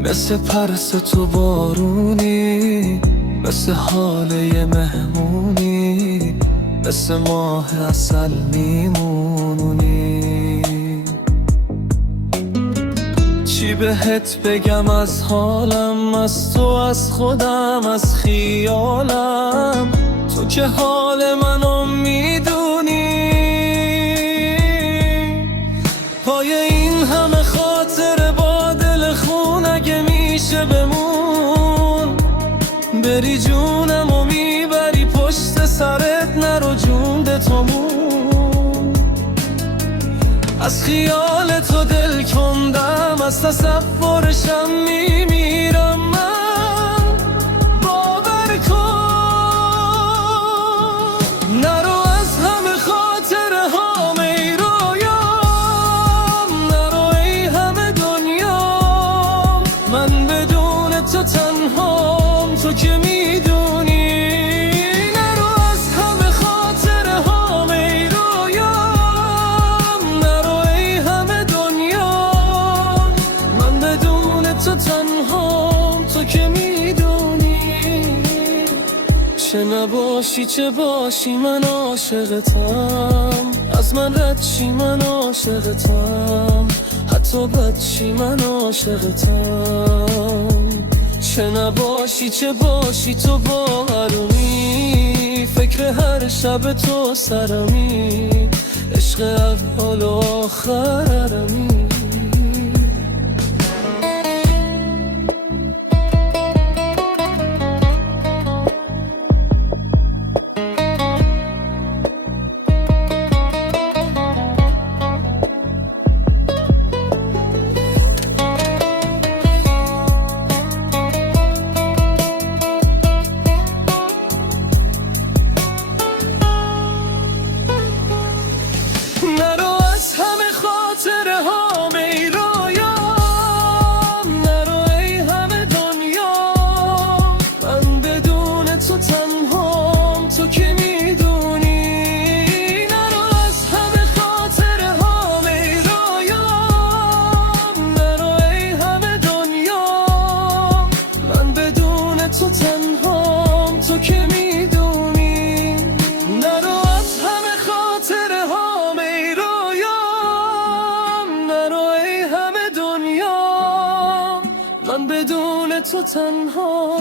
مثل پرس تو بارونی، مثل حال یه مهمونی، مثل ماه عسل میمونی. چی بهت بگم از حالم، از تو، از خودم، از خیالم، تو که حال منو میدونی. پای این همه خاطر با دل خون اگه میشه بمون، بری جونم و میبری پشت سرت، نرو جون ده تومون. از خیال تو دل کندم، از تصورشم میمیرم من، باور کن. نرو از همه خاطره هام ای رویام، نرو ای همه دنیام، من بدون تو تنهام، تو که میدونی. نرو از همه خاطره هام ای رویام، نرو ای همه دنیام، من بدون تو تنهام، تو که میدونی. چه نباشی چه باشی من عاشقتم، از من رد چی من عاشقتم، حتی بد چی من عاشقتم. چه نباشی چه باشی تو باورمی، فکر هر شب تو سرمی، عشق اول و آخرمی. نرو از همه خاطره هام ای رویام، نرو ای همه دنیا، من بدون تو تنهام، تو که میدونی. نرو از همه خاطره هام ای رویام، نرو ای همه دنیا، من بدون تو تنهام، تو که میدونی. نرو از همه خاطره هام ای رویام، نرو ای همه دنیا، من بدون تو تنها.